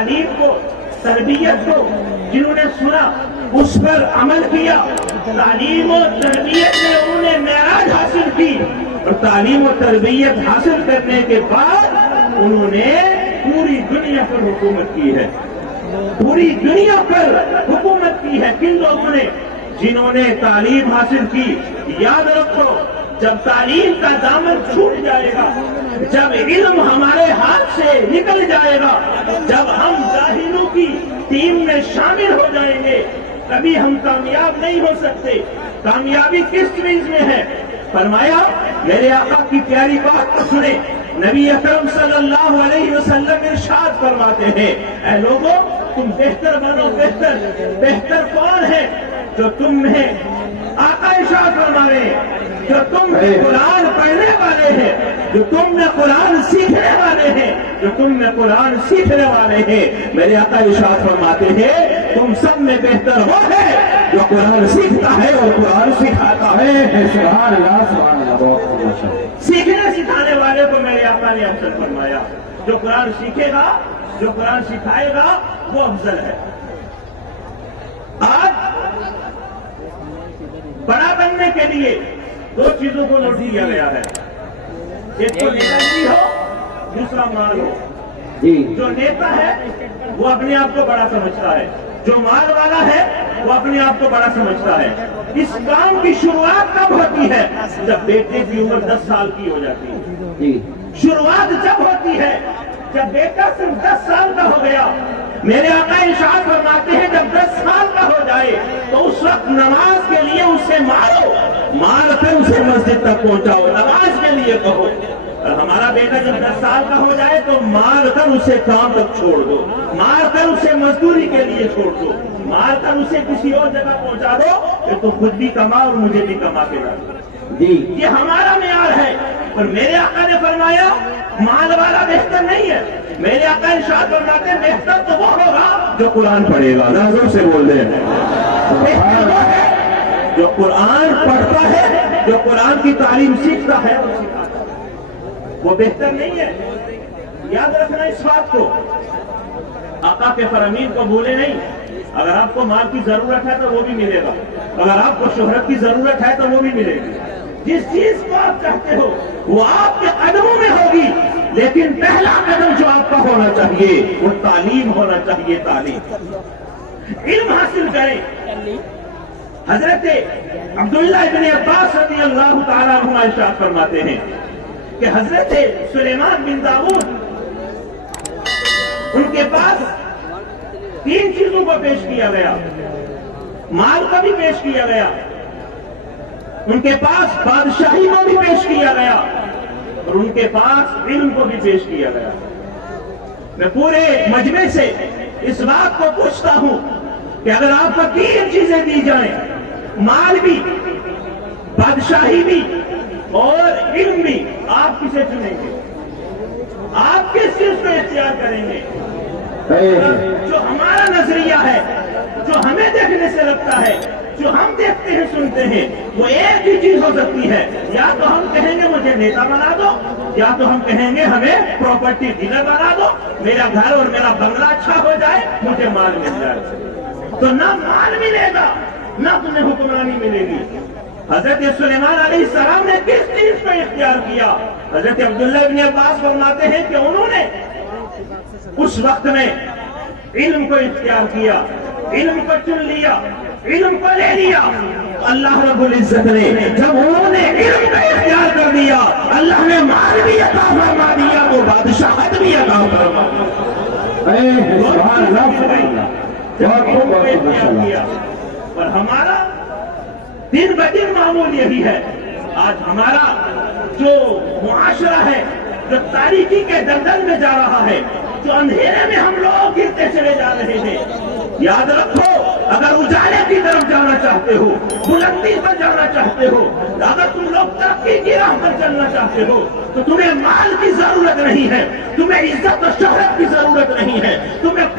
تعلیم کو، تربیت کو جنہوں نے سنا اس پر عمل کیا، تعلیم و تربیت میں انہوں نے معراج حاصل کی، اور تعلیم و تربیت حاصل کرنے کے بعد انہوں نے پوری دنیا پر حکومت کی ہے، پوری دنیا پر حکومت کی ہے۔ کن لوگوں نے؟ جنہوں نے تعلیم حاصل کی۔ یاد رکھو، جب تعلیم کا دامن چھوٹ جائے گا، جب علم ہمارے ہاتھ سے نکل جائے گا، جب ہم جاہلوں کی ٹیم میں شامل ہو جائیں گے، کبھی ہم کامیاب نہیں ہو سکتے۔ کامیابی کس چیز میں ہے؟ فرمایا، میرے آقا کی پیاری بات کو سنیں، نبی اکرم صلی اللہ علیہ وسلم ارشاد فرماتے ہیں، اے لوگوں تم بہتر بنو، بہتر کون ہے؟ جو تم میں آقا ارشاد فرما رہے ہیں، جو تم میں قرآن پڑھنے والے ہیں، جو تم میں قرآن سیکھنے والے ہیں، جو تم میں قرآن سیکھنے والے ہیں۔ میرے آقا ارشاد فرماتے ہیں، تم سب میں بہتر وہ ہے جو قرآن سیکھتا ہے اور قرآن سکھاتا ہے۔ سبحان اللہ، سبحان اللہ، بہت اچھا۔ سیکھنے سکھانے والے کو میرے آقا نے افضل فرمایا، جو قرآن سیکھے گا، جو قرآن سکھائے گا، وہ افضل ہے۔ آج بڑا بننے کے لیے دو چیزوں کو نوٹ کیا گیا ہے، ایک تو نیتا ہو، دوسرا مال ہو۔ جو نیتا ہے وہ اپنے آپ کو بڑا سمجھتا ہے، جو مال والا ہے وہ اپنے آپ کو بڑا سمجھتا ہے۔ اس کام کی شروعات کب ہوتی ہے؟ جب بیٹے کی عمر 10 سال کی ہو جاتی ہے۔ شروعات جب ہوتی ہے جب بیٹا صرف 10 سال کا ہو گیا۔ میرے آقا ارشاد فرماتے ہیں، جب 10 سال کا ہو جائے تو اس وقت نماز کے لیے اسے مارو، مار کر اسے مسجد تک پہنچاؤ، نماز کے لیے کہو۔ اور ہمارا بیٹا جب 10 سال کا ہو جائے تو مار کر اسے کام تک چھوڑ دو، مار کر اسے مزدوری کے لیے چھوڑ دو، مار کر اسے کسی اور جگہ پہنچا دو کہ تم خود بھی کما اور مجھے بھی کما کے لا۔ یہ ہمارا معیار ہے۔ اور میرے آقا نے فرمایا، مال والا بہتر نہیں ہے۔ میرے آقا ارشاد فرماتے ہیں، بہتر تو وہ ہوگا جو قرآن پڑھے گا۔ ناظر سے بول دیں، بہتر وہ ہے جو قرآن پڑھتا ہے، جو قرآن کی تعلیم سیکھتا ہے اور سکھاتا ہے، وہ بہتر نہیں ہے۔ یاد رکھنا اس بات کو، آقا کے فرامین کو بھولے نہیں۔ اگر آپ کو مال کی ضرورت ہے تو وہ بھی ملے گا، اگر آپ کو شہرت کی ضرورت ہے تو وہ بھی ملے گی۔ جس چیز کو آپ چاہتے ہو وہ آپ کے قدموں میں ہوگی، لیکن پہلا قدم جو آپ کا ہونا چاہیے وہ تعلیم ہونا چاہیے۔ تعلیم، علم حاصل کریں۔ حضرت عبداللہ ابن عباس رضی اللہ تعالیٰ عنہ ارشاد فرماتے ہیں کہ حضرت سلیمان بن داؤد، ان کے پاس 3 چیزوں کو پیش کیا گیا، مال کو بھی پیش کیا گیا، ان کے پاس بادشاہی کو بھی پیش کیا گیا، اور ان کے پاس علم کو بھی پیش کیا گیا۔ میں پورے مجمع سے اس بات کو پوچھتا ہوں کہ اگر آپ کو 3 چیزیں دی جائیں، مال بھی، بادشاہی بھی اور علم بھی، آپ کسے چنیں گے؟ آپ کس چیز کو اختیار کریں گے؟ جو ہمارا نظریہ ہے، جو ہمیں دیکھنے سے لگتا ہے، جو ہم دیکھتے ہیں سنتے ہیں، وہ ایک ہی چیز ہو سکتی ہے، یا تو ہم کہیں گے مجھے نیتا بنا دو، یا تو ہم کہیں گے ہمیں پراپرٹی ڈیلر بنا دو، میرا گھر اور میرا بنگلہ اچھا ہو جائے، مجھے مال مل جائے۔ تو نہ مال ملے گا نہ تمہیں حکمرانی ملے گی۔ حضرت سلیمان علیہ السلام نے کس چیز کو اختیار کیا؟ حضرت عبداللہ ابن عباس فرماتے ہیں کہ انہوں نے اس وقت میں علم کو اختیار کیا، علم کو چن لیا، علم کو لے لیا۔ اللہ رب العزت نے جب انہوں نے علم کا اختیار کر دیا، اللہ نے مال بھی عطا فرما دیا، وہ بادشاہت بھی عطا فرما دیا۔ اور ہمارا دن بدن معمول یہی ہے۔ آج ہمارا جو معاشرہ ہے، جو تاریکی کے دلدل میں جا رہا ہے، جو اندھیرے میں ہم لوگ گرتے چلے جا رہے ہیں، یاد رکھو، اگر اجالے کی طرف جانا چاہتے ہو، بلندی پر جانا چاہتے ہو، اگر تم لوگ ترقی کی راہ پر چلنا چاہتے ہو، تو تمہیں مال کی ضرورت نہیں ہے، تمہیں عزت و شہرت کی ضرورت نہیں ہے، تمہیں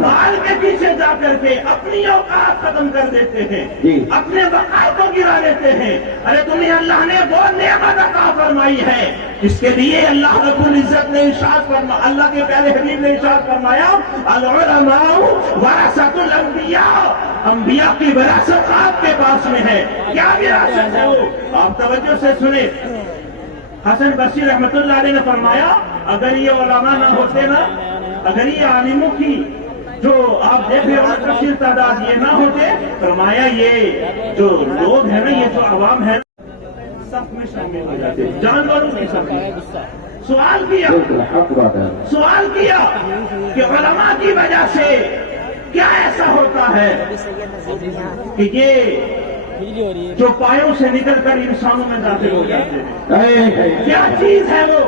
مال کے پیچھے جا کر کے اپنی اوقات ختم کر دیتے ہیں، اپنے وقار کو گرا لیتے ہیں۔ ارے تمہیں اللہ نے وہ نعمت عطا فرمائی ہے اس کے لیے اللہ رب العزت نے ارشاد فرمایا، اللہ کے پیارے حبیب نے ارشاد فرمایا العلماء ورثۃ الانبیاء، انبیاء کی وراثت آپ کے پاس میں ہے۔ کیا وراثت ہے وہ؟ آپ توجہ سے سنیں۔ حسن بصری رحمت اللہ علیہ نے فرمایا اگر یہ علماء نہ ہوتے نا، اگر یہ عالموں کی جو آپ دیکھ رہے ہو کثیر تعداد یہ نہ ہوتے، فرمایا یہ جو لوگ ہیں نا، یہ جو عوام ہے صف میں شامل ہو جاتے، جانوروں کی صف میں۔ سوال کیا کہ علماء کی وجہ سے کیا ایسا ہوتا ہے کہ یہ جو پایوں سے نکل کر انسانوں میں داخل ہو جاتے ہیں، کیا چیز ہے وہ؟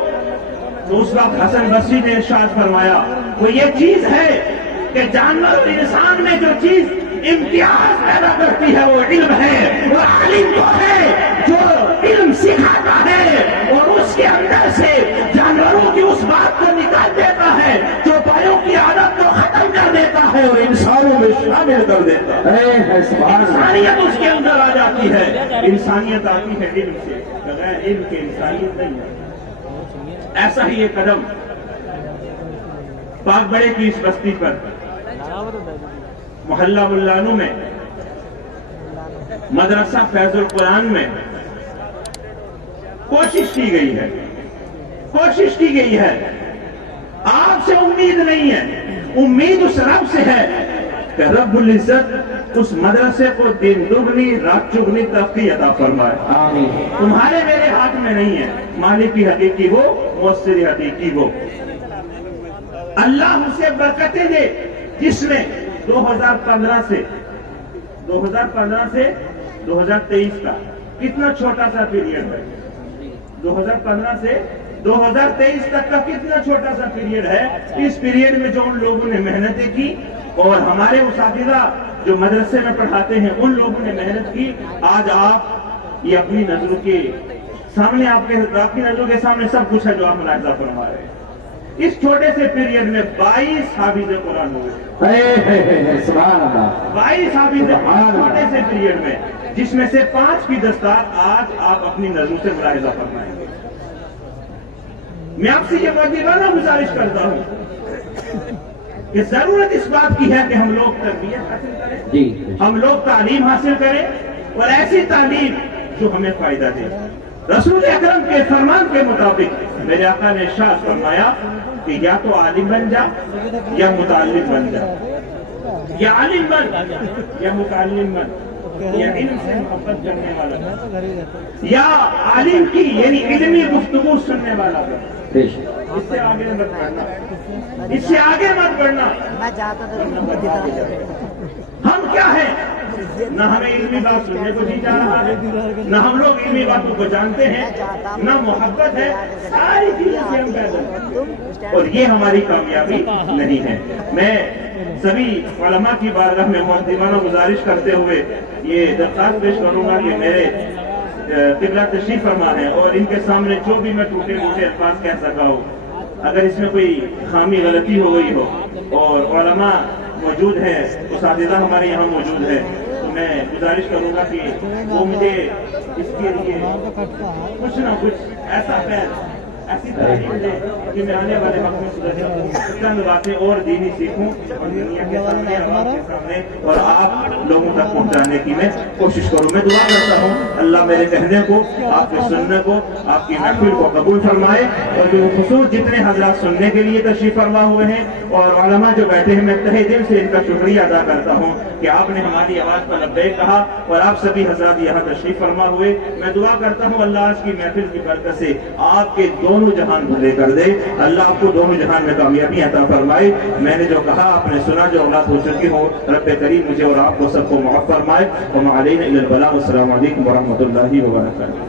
تو اس وقت حسن بصری نے ارشاد فرمایا وہ یہ چیز ہے کہ جانور اور انسان میں جو چیز امتیاز پیدا کرتی ہے وہ علم ہے، وہ عالم تو ہے جو علم سکھاتا ہے اور اس کے اندر سے جانوروں کی اس بات کو نکال دیتا ہے جو پایوں کی عادت کو ختم کر دیتا ہے اور انسانوں میں شامل کر دیتا ہے۔ انسانیت اس کے اندر آ جاتی ہے، انسانیت آتی ہے علم سے، بغیر علم کے انسانیت نہیں ہے۔ ایسا ہی ایک قدم پاک بڑے کی اس بستی پر محلہ ملانو میں مدرسہ فیض القرآن میں کوشش کی گئی ہے۔ آپ سے امید نہیں ہے، امید اس رب سے ہے کہ رب العزت اس مدرسے کو دن دگنی رات چگنی ترقی عطا فرمائے۔ آمین۔ تمہارے میرے ہاتھ میں نہیں ہے، مالکی حقیقی ہو، مؤثر حقیقی ہو۔ اللہ اسے برکتیں دے جس میں 2015 سے 2023 کا کتنا چھوٹا سا پیریڈ ہے، 2015 سے 2023 تک کا کتنا چھوٹا سا پیریڈ ہے۔ اس پیریڈ میں جو ان لوگوں نے محنتیں کی اور ہمارے اساتذہ جو مدرسے میں پڑھاتے ہیں ان لوگوں نے محنت کی، آج آپ یہ اپنی نظروں کے سامنے، آپ کی نظروں کے سامنے سب کچھ ہے جو آپ ملاحظہ فرما رہے ہیں۔ اس چھوٹے سے پیریڈ میں 22 حافظ قرآن ہوئے، 22 حافظ قرآن چھوٹے سے پیریڈ میں، جس میں سے 5 کی دستار آج آپ اپنی نظروں سے ملاحظہ فرمائیں گے۔ میں آپ سے یہ واجبانہ گزارش کرتا ہوں کہ ضرورت اس بات کی ہے کہ ہم لوگ تربیت حاصل کریں، ہم لوگ تعلیم حاصل کریں اور ایسی تعلیم جو ہمیں فائدہ دے۔ رسول اکرم کے فرمان کے مطابق میرے آقا نے ارشاد فرمایا کہ یا تو عالم بن جا یا متعلم بن جا، یا عالم بن یا متعلم بن، یا علم سے محبت کرنے والا بن، یا عالم کی یعنی علمی گفتگو سننے والا بن۔ اس سے آگے مت بڑھنا، اس سے آگے مت بڑھنا۔ ہم کیا ہیں؟ نہ ہمیں علمی بات سننے کو جی جا رہا ہے، نہ ہم لوگ علمی باتوں کو جانتے ہیں، نہ محبت ہے، ساری چیزیں سے ہم پیدا، اور یہ ہماری کامیابی نہیں ہے۔ میں سبھی علماء کی بارگاہ میں مؤدبانہ گزارش کرتے ہوئے یہ درخواست پیش کروں گا کہ میرے قبلہ تشریف فرما ہے اور ان کے سامنے جو بھی میں ٹوٹے موٹے الفاظ کہہ سکا ہوں، اگر اس میں کوئی خامی غلطی ہو گئی ہو اور علماء موجود ہیں، اساتذہ ہمارے یہاں موجود ہیں، تو میں گزارش کروں گا کہ وہ مجھے اس کے لیے کچھ نہ کچھ ایسا فیض، ایسی تعلیم دے کہ میں آنے والے وقت میں سدھر جاؤں، چند باتیں اور دینی سیکھوں اور دنیا کے سامنے، عوام کے سامنے اور آپ لوگوں تک پہنچانے کی میں کوشش کروں۔ میں دعا کرتا ہوں اللہ میرے کہنے کو، آپ کے سننے کو، آپ کی محفل کو قبول فرمائے، اور جو خصوص جتنے حضرات سننے کے لیے تشریف فرما ہوئے ہیں اور علماء جو بیٹھے ہیں، میں تہہ دل سے ان کا شکریہ ادا کرتا ہوں کہ آپ نے ہماری آواز پر لبیک کہا اور آپ سبھی حضرات یہاں تشریف فرما ہوئے۔ میں دعا کرتا ہوں اللہ آج کی محفل کی برکت سے آپ کے دونوں جہان بھلے کر دے، اللہ آپ کو دونوں جہان میں کامیابی عطا فرمائے۔ میں نے جو کہا آپ نے سنا، جو اولاد ہو چکی ہو، رب کریم مجھے اور آپ کو سب کو معاف فرمائے۔ وما علینا الا البلاغ۔ السلام علیکم ورحمۃ اللہ وبرکاتہ۔